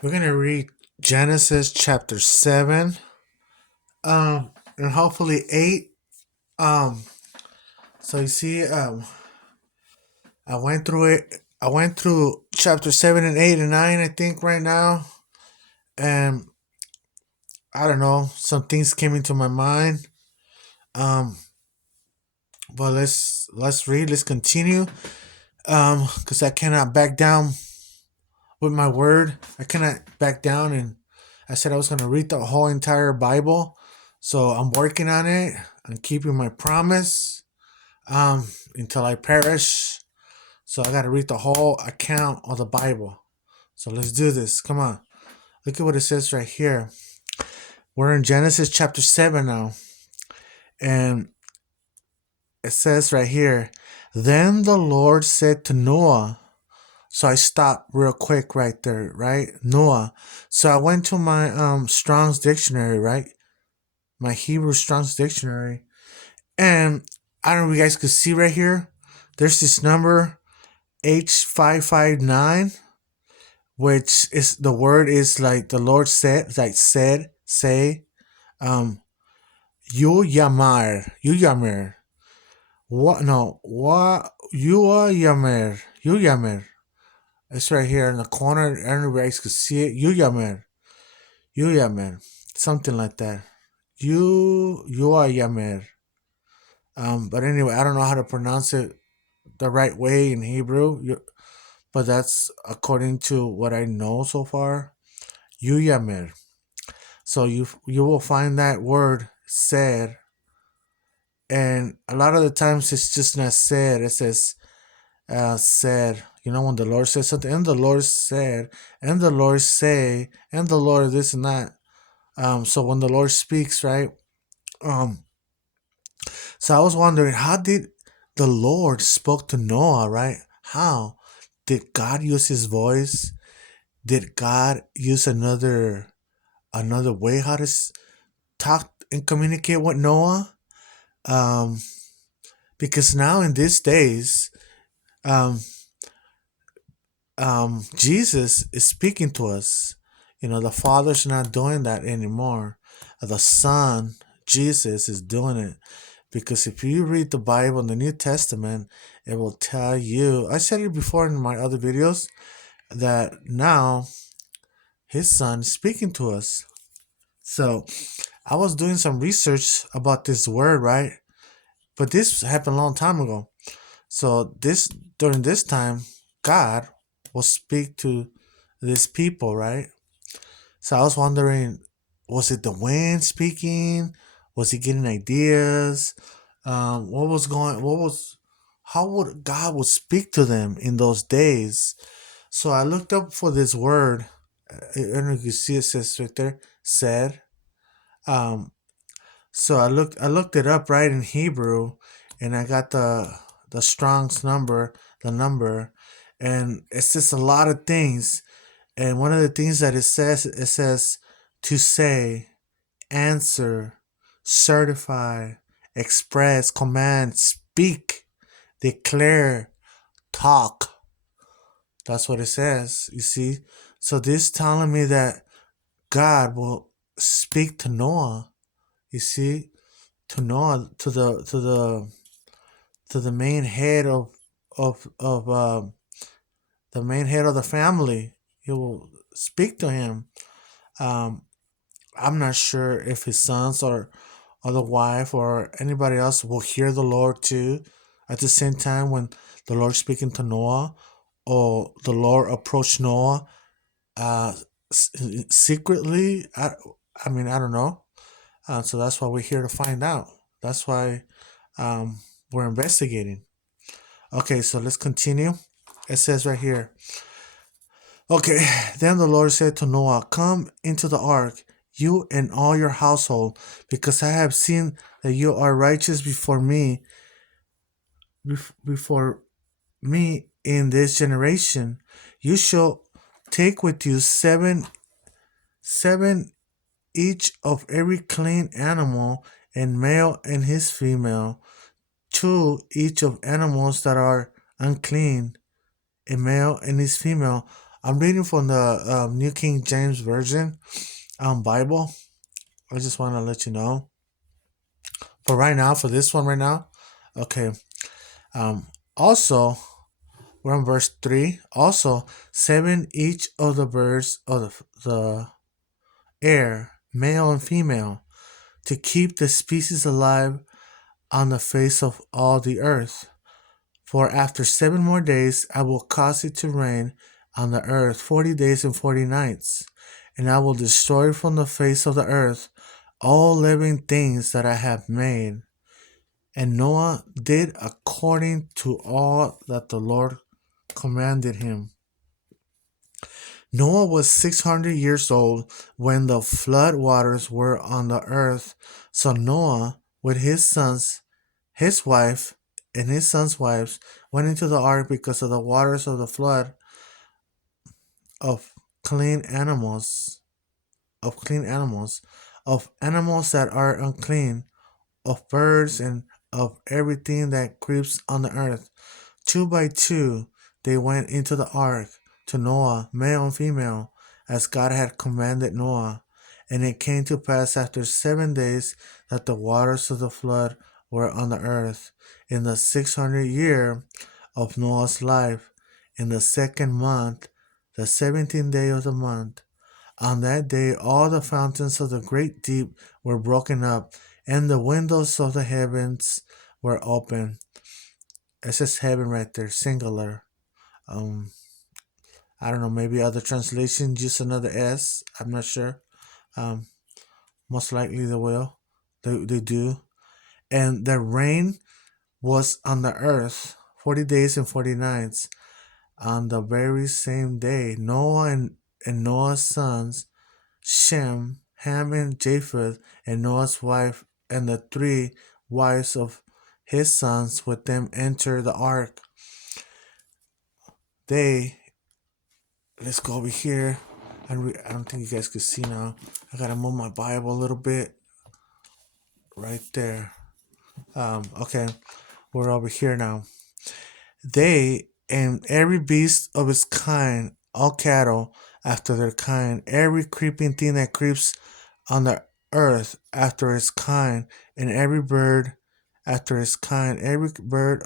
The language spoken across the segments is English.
We're gonna read Genesis chapter 7, and hopefully 8. Um, so you see, I went through it. I went through chapter 7 and 8 and 9, I think, right now, and I don't know. Some things came into my mind. Um, but let's read. Let's continue. Because I cannot back down with my word. I cannot back down, and I said I was gonna read the whole entire Bible. So I'm working on it. I'm keeping my promise. Until I perish. So I gotta read the whole account of the Bible. So let's do this. Come on. Look at what it says right here. We're in Genesis chapter 7 now. And it says right here, then the Lord said to Noah. So I stopped real quick right there, right? Noah. So I went to my Strong's dictionary, right? My Hebrew Strong's dictionary. And I don't know if you guys could see right here. There's this number H559, which is the word is like the Lord said, like say, um, you yamar. What? No, what? You yamar. It's right here in the corner. Everybody can see it. You yamar, something like that. You are yamar. But anyway, I don't know how to pronounce it the right way in Hebrew. But that's according to what I know so far. You yamar. So you will find that word said, and a lot of the times it's just not said. It says said. You know, when the Lord says something, and the Lord said, and the Lord say, and the Lord this and that. So when the Lord speaks, right? Um, so I was wondering, how did the Lord spoke to Noah, right? How did God use His voice? Did God use another way how to talk and communicate with Noah? Um, because now in these days, um, Jesus is speaking to us. You know, the Father's not doing that anymore. The Son, Jesus, is doing it. Because if you read the Bible in the New Testament, it will tell you. I said it before in my other videos that now His Son is speaking to us. So I was doing some research about this word, right? But this happened a long time ago. So during this time, God will speak to these people, right? So I was wondering, was it the wind speaking? Was he getting ideas? What was going? What was? How would God would speak to them in those days? So I looked up for this word. I don't know if you see it says right there, said. Um, so I looked it up right in Hebrew, and I got the Strong's number, the number, and it says a lot of things. And one of the things that it says to say, answer, certify, express, command, speak, declare, talk. That's what it says. You see, so this telling me that God will speak to Noah. You see, to Noah, to the main head of the main head of the family. He will speak to him. Um, I'm not sure if his sons or the wife or anybody else will hear the Lord too at the same time when the Lord speaking to Noah, or the Lord approached Noah uh, secretly. I mean, I don't know. So that's why we're here to find out. That's why we're investigating. Okay, so let's continue. It says right here. Okay, then the Lord said to Noah, come into the ark, you and all your household, because I have seen that you are righteous before me in this generation. You shall take with you seven each of every clean animal, and male and his female, two each of animals that are unclean, a male and his female, I'm reading from the New King James Version Bible. I just want to let you know. For right now, for this one right now, okay. Um, Also, we're on verse 3. Also, seven each of the birds of the air, male and female, to keep the species alive on the face of all the earth. For after 7 more days I will cause it to rain on the earth 40 days and 40 nights, and I will destroy from the face of the earth all living things that I have made. And Noah did according to all that the Lord commanded him. Noah was 600 years old when the flood waters were on the earth. So Noah, with his sons, his wife, and his sons' wives, went into the ark because of the waters of the flood of clean animals, of clean animals, of animals that are unclean, of birds, and of everything that creeps on the earth. Two by two they went into the ark to Noah, male and female, as God had commanded Noah. And it came to pass after 7 days that the waters of the flood were on the earth. In the 600th year of Noah's life, in the second month, the 17th day of the month, on that day all the fountains of the great deep were broken up, and the windows of the heavens were open. It says heaven right there, singular. Um, I don't know, maybe other translations use another S. I'm not sure. Um, Most likely they will. They do. And the rain was on the earth 40 days and 40 nights. On the very same day, Noah and Noah's sons, Shem, Ham, and Japheth, and Noah's wife, and the three wives of his sons with them entered the ark. They Let's go over here. I don't think you guys can see now. I gotta move my Bible a little bit. Right there. Okay, we're over here now. They and every beast of its kind, all cattle after their kind, every creeping thing that creeps on the earth after its kind, and every bird after its kind, every bird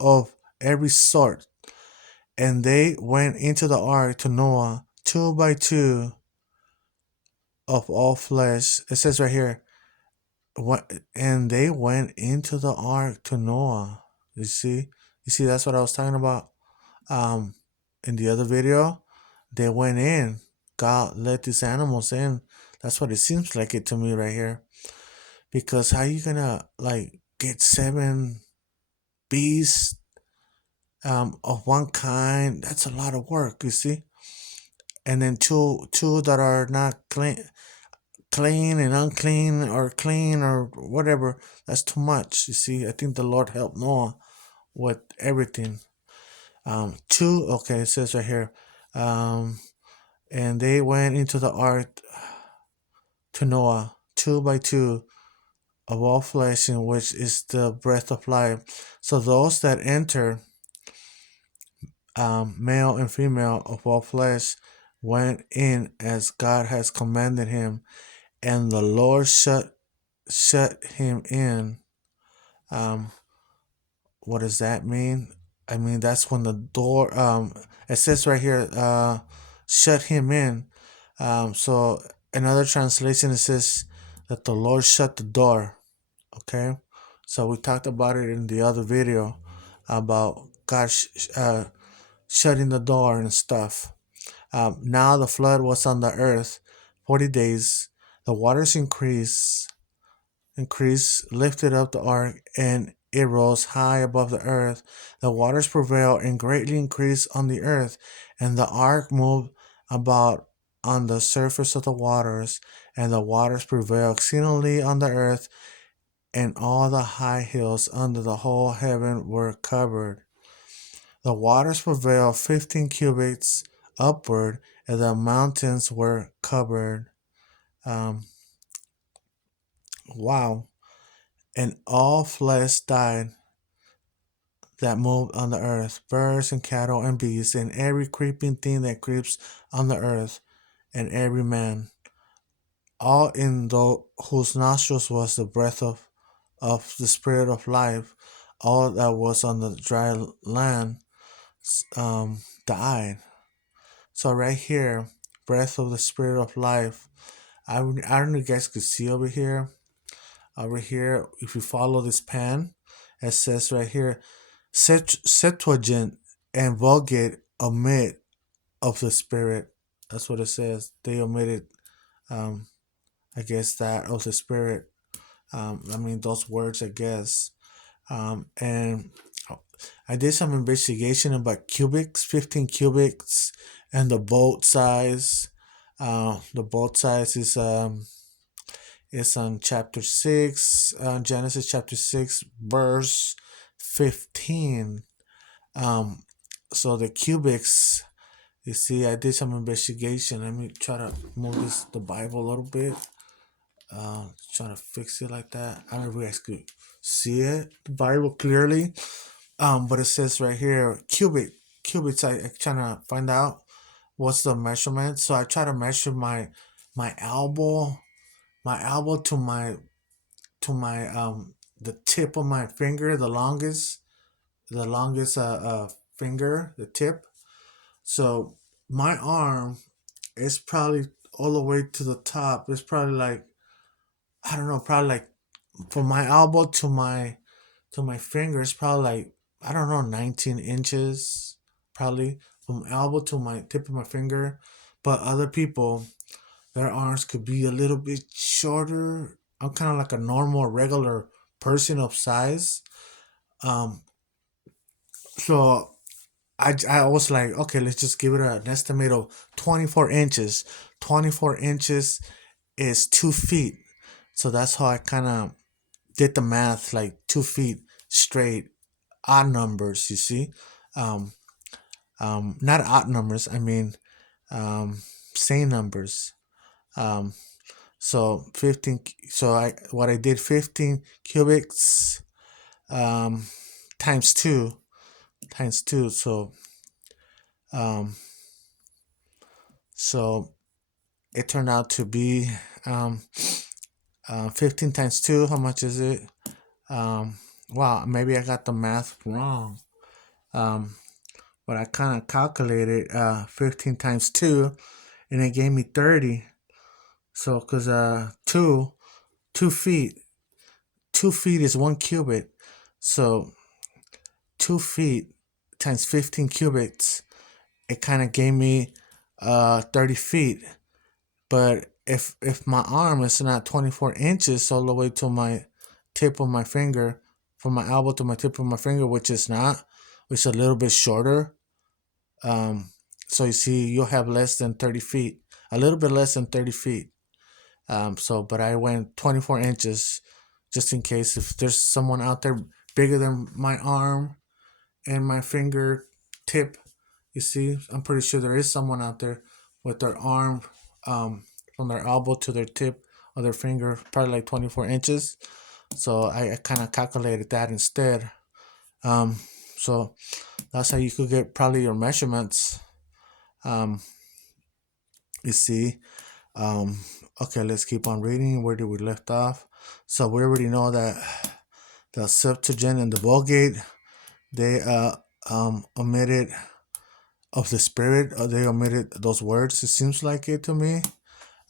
of every sort. And they went into the ark to Noah, two by two, of all flesh. It says right here, what, and they went into the ark to Noah. You see, that's what I was talking about. Um, in the other video, they went in. God let these animals in. That's what it seems like it to me right here. Because how you gonna like get seven beasts of one kind? That's a lot of work. You see, and then two that are not clean and unclean or clean or whatever. That's too much. You see, I think the Lord helped Noah with everything. Two, okay, it says right here. And they went into the ark to Noah, two by two, of all flesh, in which is the breath of life. So those that enter, male and female of all flesh, went in as God has commanded him, and the Lord shut him in. Um, what does that mean? I mean, that's when the door, it says right here, shut him in. So another translation, it says that the Lord shut the door. Okay. So we talked about it in the other video about God shutting the door and stuff. Now the flood was on the earth 40 days. The waters increased, lifted up the ark, and it rose high above the earth. The waters prevailed and greatly increased on the earth, and the ark moved about on the surface of the waters, and the waters prevailed exceedingly on the earth, and all the high hills under the whole heaven were covered. The waters prevailed 15 cubits upward, and the mountains were covered. Um, wow. And all flesh died. that moved on the earth, birds and cattle and beasts, and every creeping thing that creeps on the earth, and every man, all in whose nostrils was the breath of the spirit of life, all that was on the dry land died. So right here, breath of the spirit of life. I don't know if you guys could see over here. Over here, if you follow this pen, it says right here, Septuagint and Vulgate omit of the spirit. That's what it says. They omitted, um, I guess, that of the spirit. I mean, those words, I guess. And I did some investigation about cubics, 15 cubics, and the bolt size. The bolt size is on chapter 6, Genesis chapter 6, verse 15. Um, so the cubics, you see, I did some investigation. Let me try to move the Bible a little bit. Trying to fix it like that. I don't know if you guys could see it, the Bible clearly. But it says right here, cubits. I trying to find out what's the measurement. So I try to measure my elbow, to my the tip of my finger, the longest finger, the tip. So my arm is probably all the way to the top. It's probably like, I don't know, probably like from my elbow to my finger is probably like, I don't know, 19 inches, probably from elbow to my tip of my finger. But other people, their arms could be a little bit shorter. I'm kind of like a normal, regular person of size. Um, so I was like, okay, let's just give it an estimate of 24 inches. 24 inches is 2 feet. So that's how I kind of did the math, like 2 feet straight, odd numbers, you see. Um, not odd numbers, I mean, same numbers. Um, so 15, so what I did, 15 cubics, um, times two. Um, so it turned out to be, um, 15 times 2. How much is it? Wow, maybe I got the math wrong. Um, but I kind of calculated 15 times 2, and it gave me 30. So, because 2 feet, 2 feet is 1 cubit. So 2 feet times 15 cubits, it kind of gave me 30 feet. But if my arm is not 24 inches all the way to my tip of my finger, from my elbow to my tip of my finger, which is not, which is a little bit shorter. So you see, you'll have less than 30 feet, a little bit less than 30 feet. But I went 24 inches just in case if there's someone out there bigger than my arm and my finger tip. You see, I'm pretty sure there is someone out there with their arm, from their elbow to their tip of their finger, probably like 24 inches. So I kind of calculated that instead. Um, so that's how you could get probably your measurements. Um, you see. Um, okay, let's keep on reading. Where did we left off? So we already know that the Septuagint and the Vulgate, they omitted of the spirit. They omitted those words. It seems like it to me.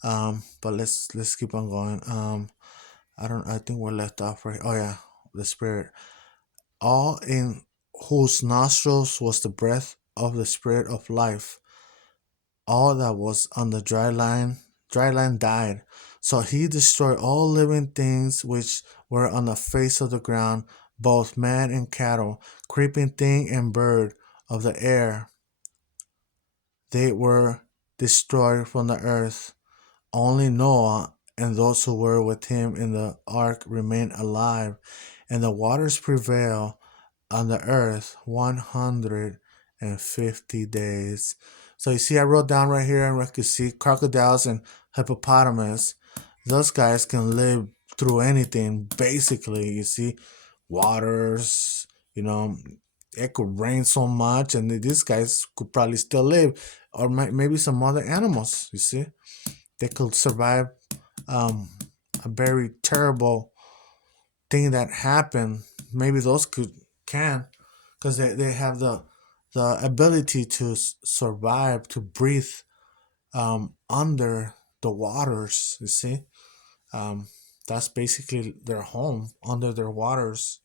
But let's keep on going. I think we're left off right. Oh yeah, the spirit. All in whose nostrils was the breath of the spirit of life. All that was on the dry land died. So he destroyed all living things which were on the face of the ground, both man and cattle, creeping thing and bird of the air. They were destroyed from the earth. Only Noah and those who were with him in the ark remained alive, and the waters prevailed on the earth 150 days. So you see, I wrote down right here, and I could see crocodiles and hippopotamus. Those guys can live through anything, basically. You see, waters, you know, it could rain so much, and these guys could probably still live, or maybe some other animals. You see, they could survive um, a very terrible thing that happened. Maybe those can, because they have the ability to survive, to breathe under the waters. You see, um, that's basically their home, under their waters,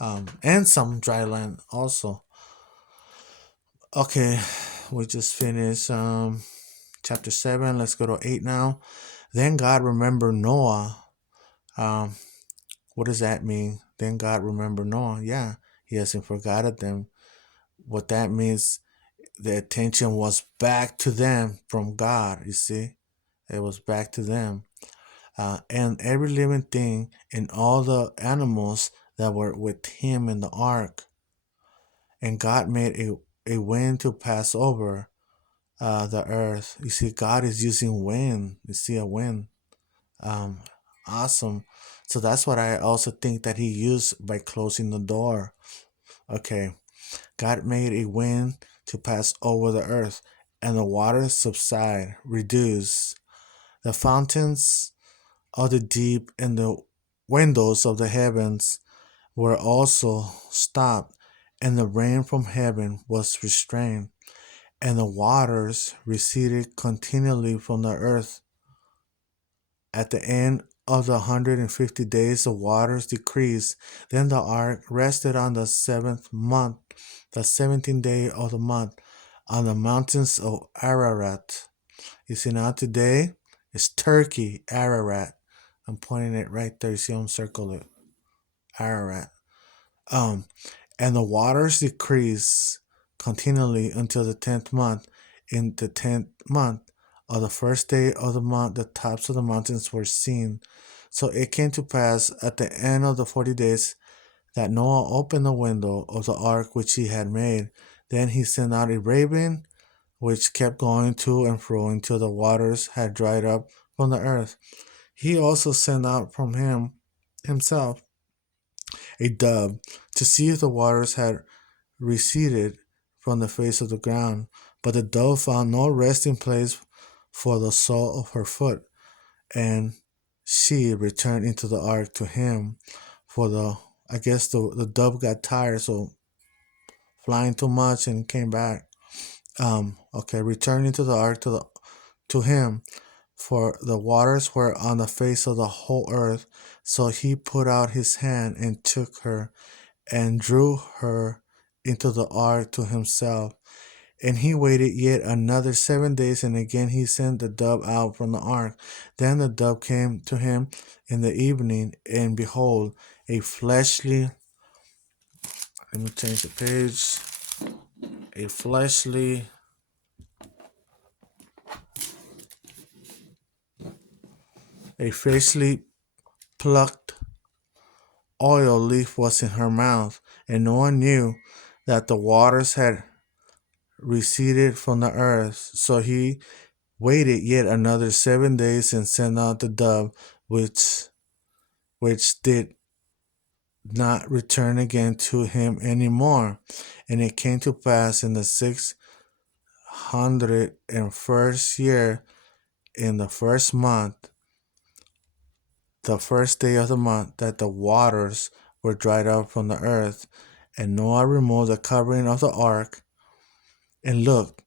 and some dry land also. Okay, we just finished chapter 7. Let's go to 8 now. Then God remembered Noah. Um, what does that mean? Then God remembered Noah. Yeah, he hasn't forgotten them. What that means, the attention was back to them from God, you see? It was back to them. And every living thing and all the animals that were with him in the ark. And God made a wind to pass over the earth. You see, God is using wind. You see, a wind. Um, awesome. So that's what I also think that he used by closing the door. Okay. God made a wind to pass over the earth, and the waters subside, reduce. The fountains of the deep and the windows of the heavens were also stopped, and the rain from heaven was restrained, and the waters receded continually from the earth. At the end of the 150 days, the waters decreased. Then the ark rested on the seventh month, the 17th day of the month, on the mountains of Ararat. You see, now today it's Turkey, Ararat. I'm pointing it right there. You see, I'm circling it, Ararat. Um, and the waters decreased continually until the 10th month. In the 10th month of the first day of the month, the tops of the mountains were seen. So it came to pass at the end of the 40 days that Noah opened the window of the ark which he had made. Then he sent out a raven, which kept going to and fro until the waters had dried up from the earth. He also sent out from himself a dove to see if the waters had receded from the face of the ground. But the dove found no resting place for the sole of her foot, and she returned into the ark to him. For I guess the dove got tired, so flying too much and came back. Okay, returning to the ark to him, for the waters were on the face of the whole earth. So he put out his hand and took her and drew her into the ark to himself. And he waited yet another 7 days, and again he sent the dove out from the ark. Then the dove came to him in the evening, and behold, a fleshly, let me change the page, a freshly plucked oil leaf was in her mouth, and no one knew that the waters had receded from the earth. So he waited yet another 7 days and sent out the dove, which did not return again to him any more. And it came to pass in the 601st year, in the first month, the first day of the month, that the waters were dried up from the earth. And Noah removed the covering of the ark and looked,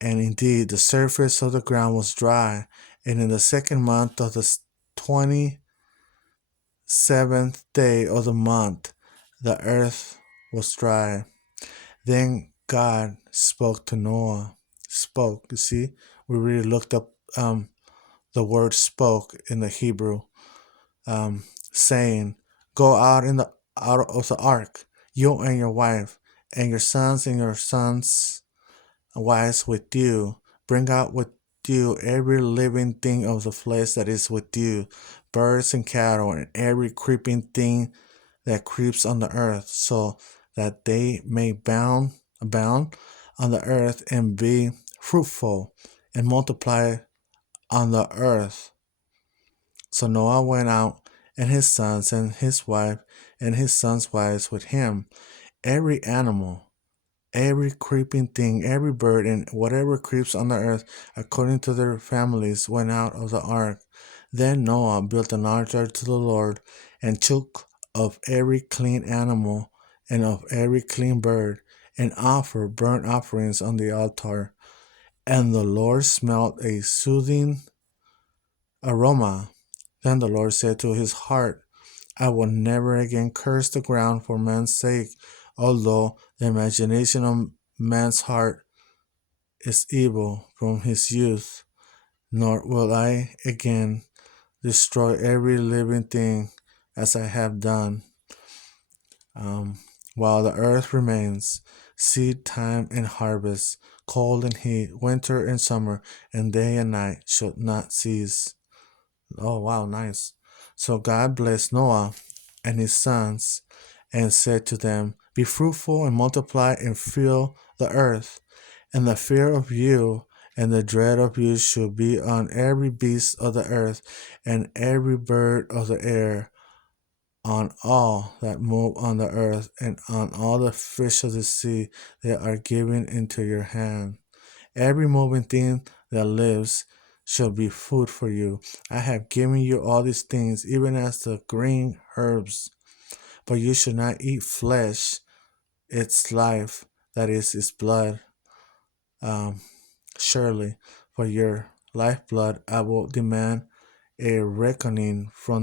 and indeed the surface of the ground was dry. And in the second month of the 27th day of the month, the earth was dry. Then God spoke to Noah. Spoke, you see, we really looked up the word spoke in the Hebrew, saying, "Go out of the ark, you and your wife, and your sons and your sons' wives with you. Bring out with you every living thing of the flesh that is with you, birds and cattle, and every creeping thing that creeps on the earth, so that they may abound on the earth and be fruitful and multiply on the earth." So Noah went out, and his sons and his wife and his sons' wives with him, every animal, every creeping thing, every bird, and whatever creeps on the earth, according to their families, went out of the ark. Then Noah built an altar to the Lord, and took of every clean animal and of every clean bird, and offered burnt offerings on the altar. And the Lord smelled a soothing aroma. Then the Lord said to his heart, I will never again curse the ground for man's sake, although the imagination of man's heart is evil from his youth, nor will I again destroy every living thing as I have done. Um, while the earth remains, seed time and harvest, cold and heat, winter and summer, and day and night should not cease. Oh, wow, nice. So God blessed Noah and his sons and said to them, Be fruitful and multiply and fill the earth, and the fear of you and the dread of you should be on every beast of the earth and every bird of the air, on all that move on the earth, and on all the fish of the sea that are given into your hand. Every moving thing that lives shall be food for you. I have given you all these things, even as the green herbs. But you should not eat flesh, its life, that is, its blood. Um, Surely, for your lifeblood, I will demand a reckoning from the